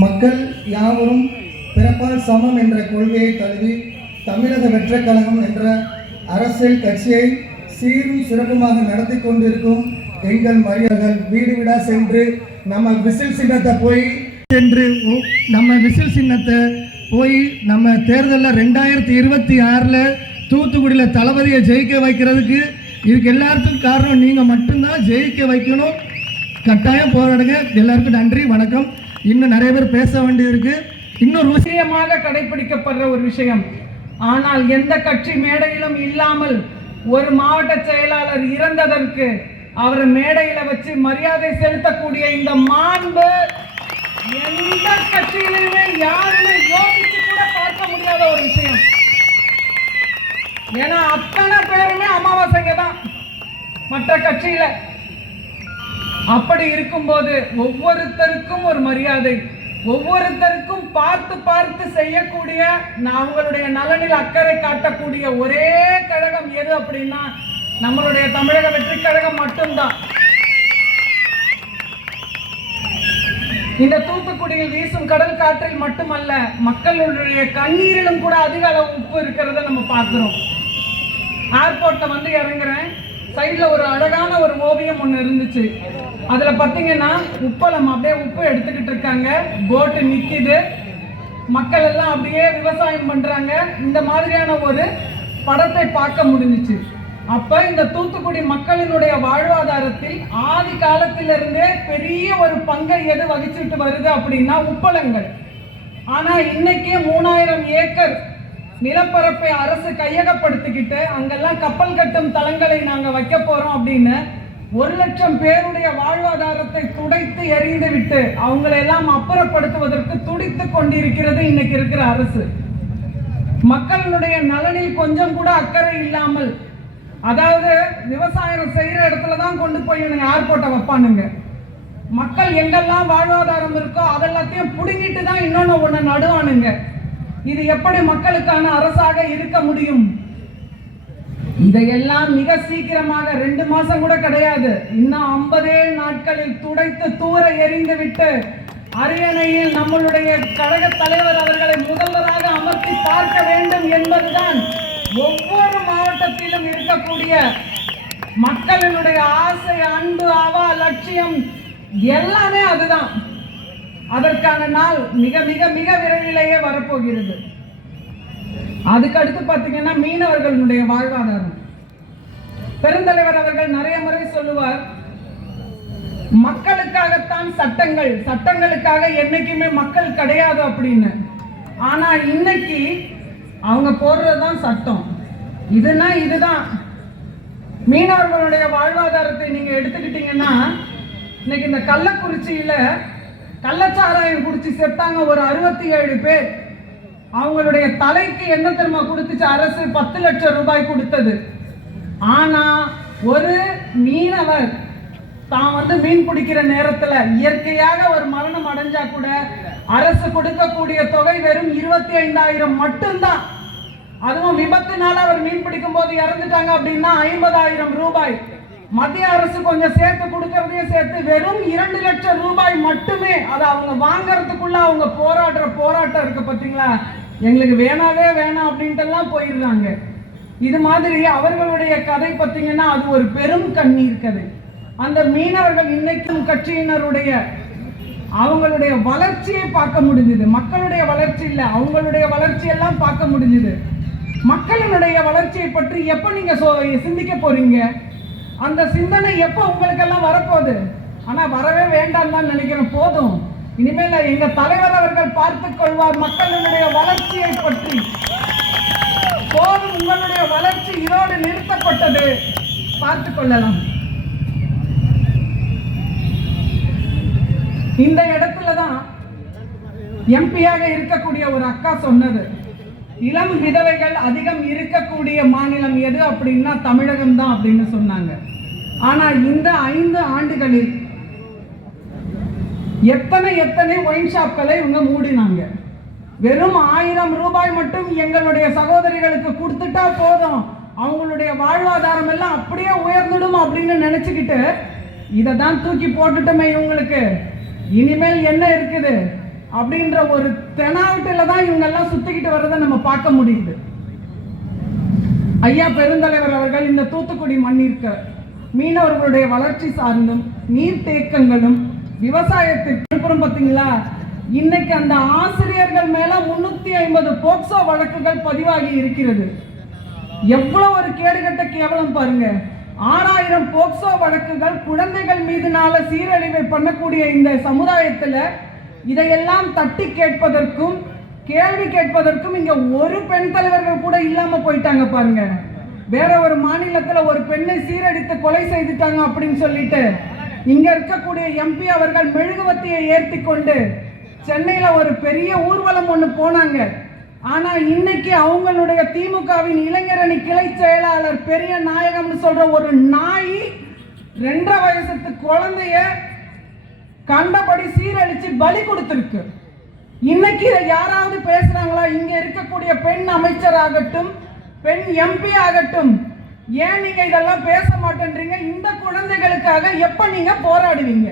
மக்கள் யாவரும் பிறப்பால் சமம் என்ற கொள்கையை தழுவி தமிழக வெற்றிக் கழகம் என்ற அரசியல் கட்சியை சீரும் சிறப்புமாக நடத்தி கொண்டிருக்கும் எங்கள் மரியாதைகள் வீடு வீடா சென்று நம்ம விசில் சின்னத்தை போய் நம்ம தேர்தலில் 2026 தூத்துக்குடியில் தளபதியை ஜெயிக்க வைக்கிறதுக்கு இதுக்கு எல்லாருக்கும் காரணம் நீங்கள் மட்டும்தான். ஜெயிக்க வைக்கணும், கட்டாயம் போராடுங்க. எல்லாருக்கும் நன்றி, வணக்கம். இன்னும் நிறைய பேர் பேச வேண்டியிருக்கு. இன்னொரு விஷயமாக கடைபிடிக்கப்படுற ஒரு விஷயம், ஆனால் எந்த கட்சி மேடையிலும் இல்லாமல் ஒரு மாவட்ட செயலாளர் இறந்ததற்கு அவர் மேடையில வச்சு மரியாதை செலுத்தக்கூடிய இந்த மாண்பு எந்த கட்சியிலுமே யாருமே யோசிச்சு கூட பார்க்க முடியாத ஒரு விஷயம். ஏன்னா அத்தனை பேருமே அமாவாசைங்க தான் மற்ற கட்சியில. அப்படி இருக்கும்போது ஒவ்வொருத்தருக்கும் ஒரு மரியாதை, ஒவ்வொருத்தருக்கும் பார்த்து பார்த்து செய்யக்கூடிய, அவங்களுடைய நலனில் அக்கறை காட்டக்கூடிய ஒரே கழகம் எது அப்படின்னா நம்மளுடைய தமிழக வெற்றி கழகம் மட்டும்தான். இந்த தூத்துக்குடியில் வீசும் கடல் காற்றில் மட்டுமல்ல, மக்களுடைய கண்ணீரிலும் கூட அதிக அளவு உப்பு இருக்கிறத நம்ம பார்க்கிறோம். ஏர்போர்ட்ல வந்து இறங்குறேன், சைட்ல ஒரு அழகான ஒரு ஓவியம் ஒன்று இருந்துச்சு. அதுல பாத்தீங்கன்னா உப்பளம் அப்படியே உப்பு எடுத்துக்கிட்டு இருக்காங்க, போட்டு நிக்குது, மக்கள் எல்லாம் அப்படியே விவசாயம் பண்றாங்க. இந்த மாதிரியான ஒரு படத்தை பார்க்க முடிஞ்சிச்சு. அப்ப இந்த தூத்துக்குடி மக்களினுடைய வாழ்வாதாரத்தில் ஆதி காலத்திலிருந்தே பெரிய ஒரு பங்கை எது வகிச்சுட்டு வருது அப்படின்னா உப்பளங்கள். ஆனா இன்னைக்கு 3000 ஏக்கர் நிலப்பரப்பை அரசு கையகப்படுத்திக்கிட்டு அங்கெல்லாம் கப்பல் கட்டும் தளங்களை நாங்க வைக்க போறோம் அப்படின்னு 1,00,000 பேருடைய வாழ்வாதாரத்தை துடைத்து எறிந்து விட்டு அவங்களெல்லாம் அப்புறப்படுத்துவதற்கு துடித்து கொண்டிருக்கிறது இன்னைக்கு இருக்கிற அரசு. மக்களுடைய நலனில் கொஞ்சம் கூட அக்கறை இல்லாமல், அதாவது விவசாயம் செய்யற இடத்துல தான் கொண்டு போய் ஏர்போர்ட்டை வைப்பானுங்க. மக்கள் எங்கெல்லாம் வாழ்வாதாரம் இருக்கோ அதெல்லாத்தையும் புடுங்கிட்டு தான் இன்னொன்னு ஒண்ணு நடுவானுங்க. இது எப்படி மக்களுக்கான அரசாக இருக்க முடியும்? இதையெல்லாம் மிக சீக்கிரமாக 2 மாசம் கூட கிடையாது, இன்னும் 50 நாட்களில் துடைத்து தூர எறிந்து விட்டு அரியணையில் நம்மளுடைய கழக தலைவர் அவர்களை முதல்வராக அமர்த்தி பார்க்க வேண்டும் என்பதுதான் ஒவ்வொரு மாவட்டத்திலும் இருக்கக்கூடிய மக்களினுடைய ஆசை, அன்பு, அவா, லட்சியம் எல்லாமே அதுதான். அதற்கான நாள் மிக மிக மிக விரைவிலேயே வரப்போகிறது. அதுக்கு அடுத்து பார்த்தீங்கன்னா மீனவர்களுடைய வாழ்வாதாரம். பெருந்தலைவர் அவர்கள் நிறைய முறை சொல்லுவார், மக்களுக்காகத்தான் சட்டங்கள், சட்டங்களுக்காக என்னைக்குமே மக்கள் கிடையாது அப்படின்னு. ஆனா இன்னைக்கு அவங்க போடுறதுதான் சட்டம். இதுதான் மீனவர்களுடைய வாழ்வாதாரத்தை நீங்க எடுத்துக்கிட்டீங்கன்னா, இன்னைக்கு இந்த கள்ளக்குறிச்சியில கள்ளச்சாராயம் குடிச்சு செத்தாங்க ஒரு 67 பேர். அவங்களுடைய தலைக்கு என்ன தெரியுமா கொடுத்துச்சு அரசு? 10 லட்சம் ரூபாய் கொடுத்தது. ஆனா ஒரு மீனவர் தான் வந்து மீன் பிடிக்கிற நேரத்துல இயற்கையாக ஒரு மரணம் அடைஞ்சா கூட அரசு கொடுக்கக்கூடிய தொகை வெறும் 25,000 மட்டும்தான். அதுவும் விபத்துனால அவர் மீன் பிடிக்கும் போது இறந்துட்டாங்க அப்படின்னா 50,000 ரூபாய். மத்திய அரசு கொஞ்சம் சேர்த்து கொடுக்கறதையும் சேர்த்து வெறும் 2 லட்சம் ரூபாய் மட்டுமே. அதை அவங்க வாங்கறதுக்குள்ள அவங்க போராடுற போராட்டம் இருக்கு பாத்தீங்களா, எங்களுக்கு வேணாவே வேணாம் அப்படின்ட்டு எல்லாம் போயிடுறாங்க. இது மாதிரி அவர்களுடைய கதை பார்த்தீங்கன்னா அது ஒரு பெரும் கண்ணீர் கதை. அந்த மீனவர்கள் இன்னைக்கும் கட்சியினருடைய அவங்களுடைய வளர்ச்சியை பார்க்க முடிஞ்சது. மக்களுடைய வளர்ச்சி இல்லை, அவங்களுடைய வளர்ச்சி எல்லாம் பார்க்க முடிஞ்சது. மக்களினுடைய வளர்ச்சியை பற்றி எப்ப நீங்க சிந்திக்க போறீங்க? அந்த சிந்தனை எப்ப உங்களுக்கெல்லாம் வரப்போகுது? ஆனா வரவே வேண்டாம் தான் நினைக்கிறேன். போதும், இனிமேல் எங்க தலைவர் அவர்கள் பார்த்துக் கொள்வார் மக்களுடைய வளர்ச்சியை பற்றி. போதும், உங்களுடைய வளர்ச்சி இதோடு நிறுத்தப்பட்டது, பார்த்துக் கொள்ளலாம். இந்த இடத்துலதான் எம்பியாக இருக்கக்கூடிய ஒரு அக்கா சொன்னது, இளம் விதவைகள் அதிகம் இருக்கக்கூடிய மாநிலம் எது அப்படின்னா தமிழகம் தான் அப்படின்னு சொன்னாங்க. ஆனா இந்த 5 ஆண்டுகளில் எத்தனை ஒயின் ஷாப்களை இவங்க மூடினாங்க. வெறும் 1000 ரூபாய் மட்டும் எங்களுடைய சகோதரிகளுக்கு கொடுத்துட்டா போதும், அவங்களுடைய வாழ்வாதாரம் எல்லாம் அப்படியே உயர்ந்துடும் அப்படின்னு நினைச்சுக்கிட்டு இதை தான் தூக்கி போட்டுட்டோமே இவங்களுக்கு. இனிமேல் என்ன இருக்குது? அப்படின்ற ஒரு தெனாவட்டில தான் இவங்க எல்லாம் சுத்திக்கிட்டு வர்றதை நம்ம பார்க்க முடியுது. ஐயா பெருந்தலைவர் அவர்கள் இந்த தூத்துக்குடி மண்ணிற்கு மீனவர்களுடைய வளர்ச்சி சார்ந்தும் நீர்த்தேக்கங்களும் விவசாயத்திற்கு பார்த்தீங்களா, இன்னைக்கு அந்த ஆசிரியர்கள் மேல 350 போக்சோ வழக்குகள் பதிவாகி இருக்கிறது. எவ்வளவு ஒரு கேடுகட்ட கேவலம் பாருங்க. 6000 போக்சோ வழக்குகள் குழந்தைகள் மீதுனால சீரழிவை பண்ணக்கூடிய இந்த சமுதாயத்துல இதையெல்லாம் தட்டி கேட்பதற்கும் கேள்வி கேட்பதற்கும் இங்க ஒரு பெண் தலைவர்கள் கூட இல்லாம போயிட்டாங்க பாருங்க. வேற ஒரு மாநிலத்துல ஒரு பெண்ணை சீரடித்து கொலை செய்துட்டாங்க அப்படின்னு சொல்லிட்டு இங்க இருக்கக்கூடிய எம்பி அவர்கள் மெழுகுவத்தியை ஏற்றி கொண்டு சென்னையில ஒரு பெரிய ஊர்வலம் ஒண்ணு போனாங்க. ஆனா இன்னைக்கு அவங்களுடைய திமுகவின் இளைஞரணி கிளை செயலாளர் பெரிய நாயகம்னு சொல்ற ஒரு நாய் 2.5 வயசு குழந்தைய கண்டபடி சீரழிச்சு பலி கொடுத்திருக்கு. இன்னைக்கு இதை யாராவது பேசுறாங்களா? இங்க இருக்கக்கூடிய பெண் அமைச்சர் ஆகட்டும், பெண் எம்பி ஆகட்டும், ஏன் நீங்க இதெல்லாம் பேச மாட்டேன்றீங்க? இந்த குழந்தைகளுக்காக எப்ப நீங்க போராடுவீங்க?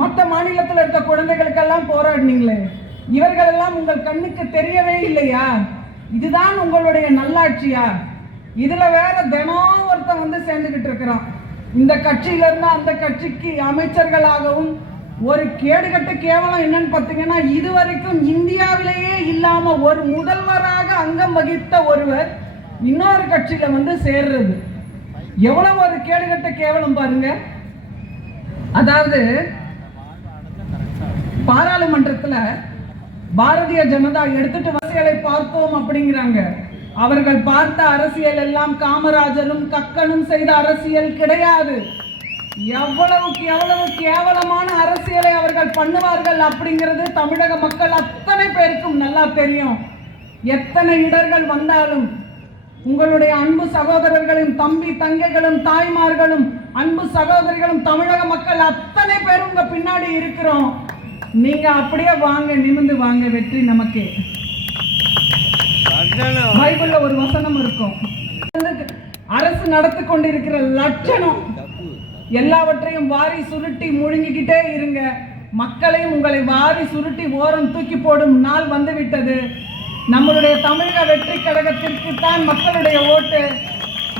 மற்ற மாநிலத்தில் இருக்க குழந்தைகளுக்கெல்லாம் போராடினீங்களே, இவர்கள் எல்லாம் உங்கள் கண்ணுக்கு தெரியவே இல்லையா? இதுதான் உங்களுடைய நல்லாட்சியா? இதுல வேற தினம் ஒருத்தன் வந்து சேர்ந்துகிட்டு இருக்கிறான். இந்த கட்சியில இருந்து அந்த கட்சிக்கு அமைச்சர்களாகவும் ஒரு கேடுகட்ட கேவலம் என்னன்னு பார்த்தீங்கன்னா, இதுவரைக்கும் இந்தியாவிலேயே இல்லாம ஒரு முதல்வராக அங்கம் வகித்த ஒருவர் இன்னொரு கட்சியில வந்து சேர்றது எவ்வளவு ஒரு கேடுகட்ட கேவலம் பாருங்க. அதாவது பாராளுமன்றத்துல பாரதிய ஜனதா எடுத்துட்டு அரசியலை பார்த்தோம் அப்படிங்கிறாங்க. அவர்கள் பார்த்த அரசியல் எல்லாம் காமராஜரும் கக்கனும் செய்த அரசியல் கிடையாது. எவ்வளவுக்கு எவ்வளவு கேவலமான அரசியலை அவர்கள் பண்ணுவார்கள் அப்படிங்கிறது தமிழக மக்கள் அத்தனை பேருக்கும் நல்லா தெரியும். எத்தனை இடர்கள் வந்தாலும் உங்களுடைய அன்பு சகோதரர்களும் தம்பி தங்கைகளும் தாய்மார்களும் அன்பு சகோதரிகளும் தமிழக மக்கள் அத்தனை பேரும் உங்க பின்னாடி இருக்கிறோம். நீங்க அப்படியே வாங்க, நிமிர்ந்து வாங்க, வெற்றி நமக்கு. பைபிள்ல ஒரு வசனம் இருக்கும், அரசு நடத்தி கொண்டிருக்கிற லட்சணம் எல்லாவற்றையும் வாரி சுருட்டி முழுங்கிக்கிட்டே இருங்க, மக்களையும் உங்களை வாரி சுருட்டி ஓரம் தூக்கி போடும் நாள் வந்துவிட்டது. நம்மளுடைய தமிழக வெற்றி கழகத்திற்கு தான் மக்களுடைய ஓட்டு.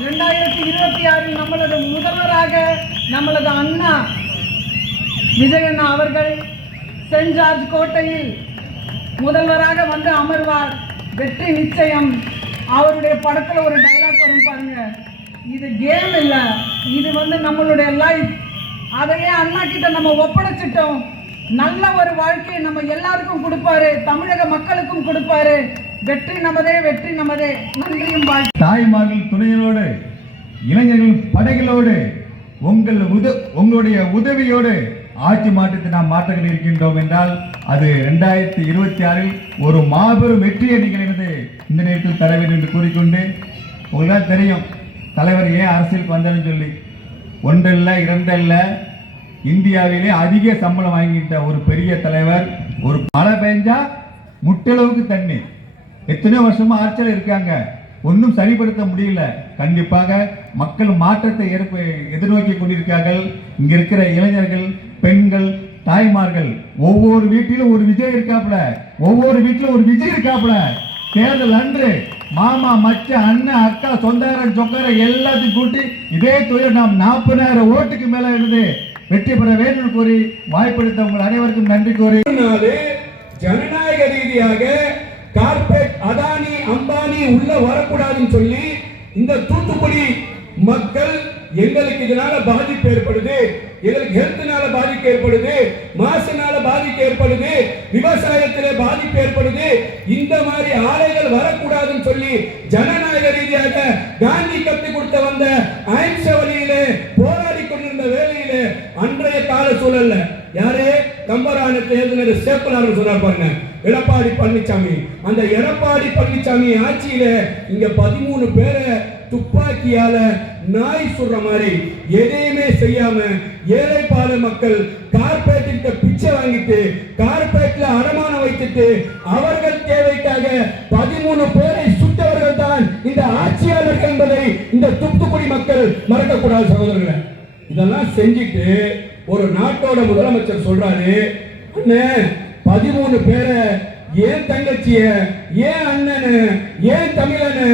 2026 நம்மளது முதல்வராக நம்மளது அண்ணா விஜயண்ணா அவர்கள் சென்ட் ஜார்ஜ் கோட்டையில் முதல்வராக வந்து அமர்வார். வெற்றி நிச்சயம். அவருடைய படத்துல ஒரு டைலாக் வரும் பாருங்க, இது கேம் இல்ல, இது வந்து நம்மளுடைய லைஃப். அதையே அண்ணா கிட்ட நம்ம ஒப்படைச்சிட்டோம். நல்ல ஒரு வாழ்க்கையை நம்ம எல்லாருக்கும் கொடுப்பாரு, தமிழக மக்களுக்கும் கொடுப்பாரு. வெற்றி நமதே, வெற்றி நமதே. நன்றியும் வாழ்க்கை. தாய்மார்கள் துணையோடு, இளைஞர்கள் படைகளோடு, உங்களுடைய உதவியோடு ஆட்சி மாற்றத்தை நாம் மாற்றங்கள் இருக்கின்றோம் என்றால் அது 2026 ஒரு மாபெரும் வெற்றியை நீங்கள் இந்த நேரத்தில் தர வேண்டும் என்று கூறிக்கொண்டு, உங்களுக்கு தெரியும் தலைவர் ஏன் அரசியலுக்கு வந்தாருன்னு சொல்லி. ஒன்றல்ல இரண்டல்ல, இந்தியாவிலே அதிக சம்பளம் வாங்கிட்ட ஒரு பெரிய தலைவர். ஒரு மழை பெஞ்சா முட்டளவுக்கு தண்ணி. எத்தனையோ வருஷமா ஆட்சியில் இருக்காங்க, ஒன்றும் சரிப்படுத்த முடியல. கண்டிப்பாக மக்கள் மாற்றத்தை எதிர்நோக்கி கொண்டிருக்கார்கள். இங்க இருக்கிற இளைஞர்கள், பெண்கள், தாய்மார்கள், ஒவ்வொரு வீட்டிலும் ஒரு விஜய் இருக்காப்புல, ஒவ்வொரு வீட்டிலும் ஒரு விஜய் இருக்காப்புல. தேர்தல் அன்று மாமா, மச்ச, அண்ணன், அக்கா, சொந்தக்காரன், சொக்காரன் எல்லாத்தையும் கூட்டி இதே தொழில் நாம் 40,000 ஓட்டுக்கு மேல இருந்து வெற்றி பெற வேண்டும் கூறி வாய்ப்பளித்த உங்கள் அனைவருக்கும் நன்றி கூறி, ஜனநாயக ரீதியாக கார்பரேட் அதானி அம்பானி உள்ள வரக்கூடாதுன்னு சொல்லி இந்த தூத்துக்குடி மக்கள் எங்களுக்கு இதனால பாதிப்பு ஏற்படுது, எங்களுக்கு ஹெல்த்னால பாதிப்பு ஏற்படுது, மாசுனால பாதிப்பு ஏற்படுது, விவசாயத்திலே பாதிப்பு ஏற்படுது, இந்த மாதிரி ஆலைகள் வரக்கூடாதுன்னு சொல்லி ஜனநாயக ரீதியாக காந்தி கத்து கொடுத்த வந்த அஹிம்சை வழியிலே போராடி கொண்டிருந்த வேளையிலே அன்றைய கால சூழல்ல யாரே கம்பரான தேர்தல் சேப்பலார் சொன்னார் பாருங்க, எடப்பாடி பழனிசாமி. அந்த எடப்பாடி பழனிசாமி ஆட்சியில இங்க 13 பேரை துப்பாக்கியால நாய் சுடுற மாதிரி எதையுமே செய்யாம ஏழை பால மக்கள் கார்பரேட்டிட்ட பிச்சை வாங்கிட்டு கார்பரேட்ல அடமானம் வைத்துட்டு அவர்கள் தேவைக்காக 13 பேரை சுட்டவர்கள் தான் இந்த ஆட்சியாளர்கள் என்பதை இந்த தூத்துக்குடி மக்கள் மறக்கக்கூடாது சகோதரர்களே. இதெல்லாம் செஞ்சுட்டு ஒரு நாட்டோட முதலமைச்சர் சொல்றாரு, அண்ணே 13 பேரை ஏன் தங்கச்சிய, ஏன் அண்ணனு, ஏன் தமிழனு,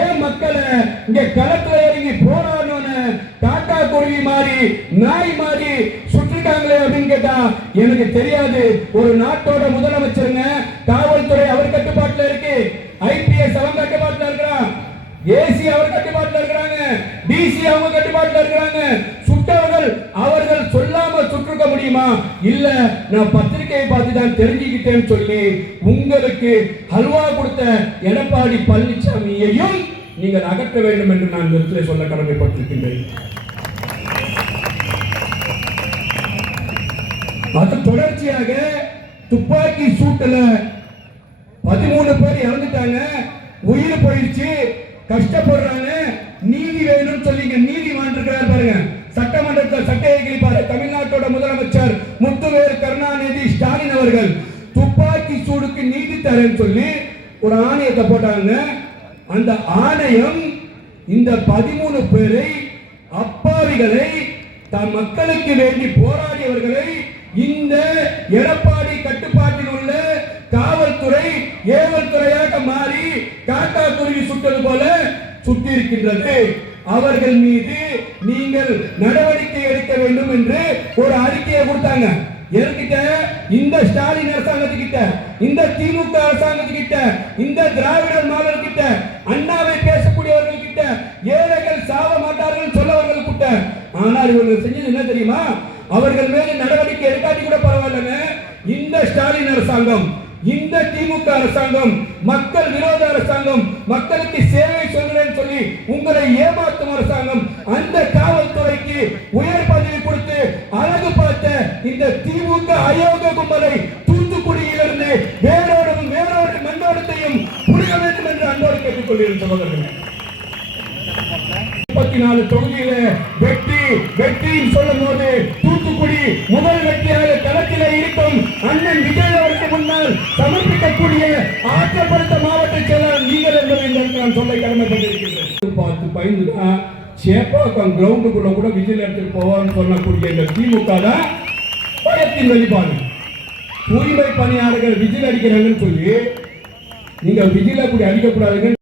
ஏன் மக்களை இங்க களத்துல இறங்கி போராடணும்னு டாடா குருவி மாதிரி நாய் மாதிரி சுற்றிருக்காங்களே அப்படின்னு கேட்டா எனக்கு தெரியாது. ஒரு நாட்டோட முதலமைச்சருங்க, காவல்துறை அவர் கட்டுப்பாட்டுல இருக்கு, IPS அவங்க கட்டுப்பாட்டுல இருக்கிறான், ஏசி அவர் கட்டுப்பாட்டுல இருக்கிறாங்க, டிசி அவங்க கட்டுப்பாட்டுல இருக்கிறாங்க. சுட்டவர்கள் அவர்கள் சொல்லாம சுற்றுக்க முடியுமா? இல்ல நான் பத்திரிகையை பார்த்து தான் தெரிஞ்சுக்கிட்டேன்னு சொல்லி உங்களுக்கு ஹல்வா கொடுத்த எடப்பாடி பழனிசாமியையும் நீங்கள் அகற்ற வேண்டும் என்று நான் இடத்திலே சொல்ல கடமைப்பட்டிருக்கின்றேன். அது தொடர்ச்சியாக துப்பாக்கி சூட்டுல 13 பேர் இறந்துட்டாங்க, உயிர் போயிடுச்சு, கஷ்டப்படுறாங்க, நீதி வேணும்னு சொல்லி நீதி வாங்கிருக்கிறார் பாருங்க. சட்டமன்றத்தில் சட்டையை கிழிப்பாரு தமிழ்நாட்டோட முதலமைச்சர் முத்துவேல் கருணாநிதி ஸ்டாலின் அவர்கள் துப்பாக்கி சூடுக்கு நீதி தரேன்னு சொல்லி ஒரு ஆணையத்தை போட்டாங்க. அந்த ஆணையம் இந்த 13 பேரை, அப்பாவிகளை, தம் மக்களுக்கு வேண்டி போராடியவர்களை இந்த எடப்பாடி கட்டுப்பாட்டில் உள்ள காவல்துறை ஏவல் துறையாக மாறி காக்கா குருவி சுட்டது போல சுட்டி இருக்கின்றது. அவர்கள் மீது நீங்கள் நடவடிக்கை எடுக்க வேண்டும் என்று ஒரு அறிக்கையை கொடுத்தாங்க. என்கிட்ட, இந்த ஸ்டாலின் அரசாங்கத்துக்கிட்ட, இந்த திமுக அரசாங்கத்துக்கிட்ட, இந்த திராவிடர் மாடல் கிட்ட, அண்ணாவை பேசக்கூடியவர்கள் கிட்ட, ஏழைகள் சாவ மாட்டார்கள் சொல்லவர்கள் கிட்ட. ஆனால் இவர்கள் செஞ்சது என்ன தெரியுமா? அவர்கள் மீது நடவடிக்கை எடுக்காட்டி கூட பரவாயில்லைங்க, இந்த ஸ்டாலின் அரசாங்கம், இந்த திமுக அரசாங்கம் மக்கள் விரோத அரசாங்கம், மக்களுக்கு சேவை சொல்கிறேன்னு சொல்லி உங்களை ஏமாற்றும் அரசாங்கம், அந்த காவல்துறைக்கு உயர் பதவி கொடுத்து அழகு பார்த்த இந்த திமுக அயோக கும்பலை தூத்துக்குடியிலிருந்து வேரோடு மண்ணோடத்தையும் புரிய வேண்டும் என்று அன்போடு கேட்டுக்கொள்கிறேன் சகோதரர்களே. 34 தொகுதியில வெற்றி சொல்லும் போது தூத்துக்குடி முதல் வெற்றியாக களத்திலே இருக்கும் அண்ணன் விஜய் அவருக்கு முன்னால் சமர்ப்பிக்கக்கூடிய ஆற்றப்படுத்த மாவட்ட செயலாளர் நீங்கள் என்பதை நான் சொல்ல கடமைப்பட்டிருக்கிறேன். பார்த்து பயந்துதான் சேப்பாக்கம் கிரவுண்டுக்குள்ள கூட விஜய் எடுத்துட்டு போவான்னு சொல்லக்கூடிய இந்த திமுக தான் பயத்தின் வெளிப்பாடு. தூய்மை பணியாளர்கள் விஜய் அடிக்கிறாங்கன்னு சொல்லி நீங்க விஜயில கூட அடிக்கக்கூடாதுங்க.